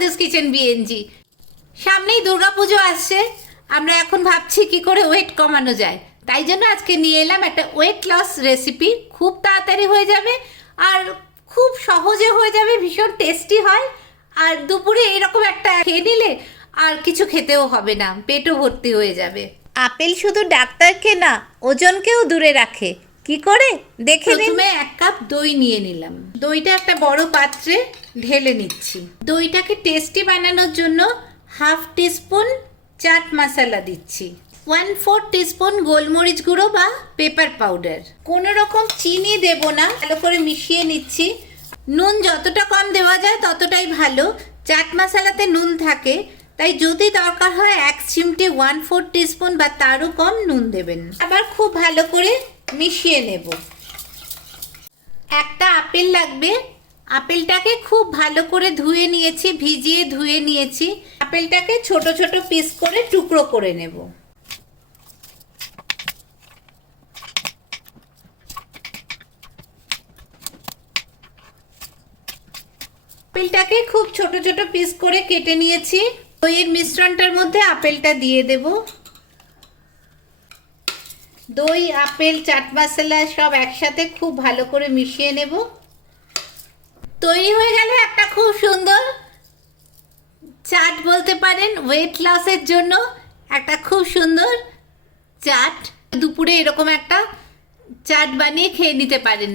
মাধুস kitchen BNG. সামনেই দুর্গাপুজো আসছে, আমরা এখন ভাবছি কি করে ওয়েট কমানো যায়। তাই জন্য আজকে নিয়ে এলাম একটা ওয়েট লস রেসিপি। খুব তাড়াতাড়ি হয়ে যাবে আর খুব সহজে হয়ে যাবে, ভীষণ টেস্টি হয়। আর দুপুরে এরকম একটা খেয়ে নিলে আর কিছু খেতেও হবে না, পেটও ভর্তি হয়ে যাবে। আপেল শুধু ডাক্তারকে না, ওজনকেও দূরে রাখে। কি করে দেখে নিন। প্রথমে 1 কাপ দই নিয়ে নিলাম। দইটা একটা বড় পাত্রে ঢেলে নিচ্ছি। দইটাকে টেস্টি বানানোর জন্য 1/2 টিস্পুন চাট মশলা দিচ্ছি, 1/4 টিস্পুন গোলমরিচ গুঁড়ো বা পেপার পাউডার। কোনো রকম চিনি দেব না, ভালো করে মিশিয়ে নিচ্ছি। নুন যতটা কম দেওয়া যায় ততটাই ভালো, চাট মশলাতে নুন থাকে। তাই যদি দরকার হয় 1 চিমটে 1/4 টিস্পুন বা তারও কম নুন দেবেন। আবার খুব ভালো করে মিশিয়ে নেব। একটা আপেল লাগবে, আপেলটাকে খুব ভালো করে ধুয়ে নিয়েছি, ভিজিয়ে ধুয়ে নিয়েছি। আপেলটাকে ছোট ছোট পিস করে টুকরো করে নেব। আপেলটাকে খুব ছোট ছোট পিস করে কেটে নিয়েছি। দইয়ের মিশ্রণটার মধ্যে আপেলটা দিয়ে দেব। দই, আপেল, চাট মশলা সব একসাথে খুব ভালো করে মিশিয়ে নেব। তৈরি হয়ে গেল একটা খুব সুন্দর চাট, বলতে পারেন ওয়েট লসের জন্য একটা খুব সুন্দর চাট। দুপুরে এরকম একটা চাট বানিয়ে খেয়ে নিতে পারেন।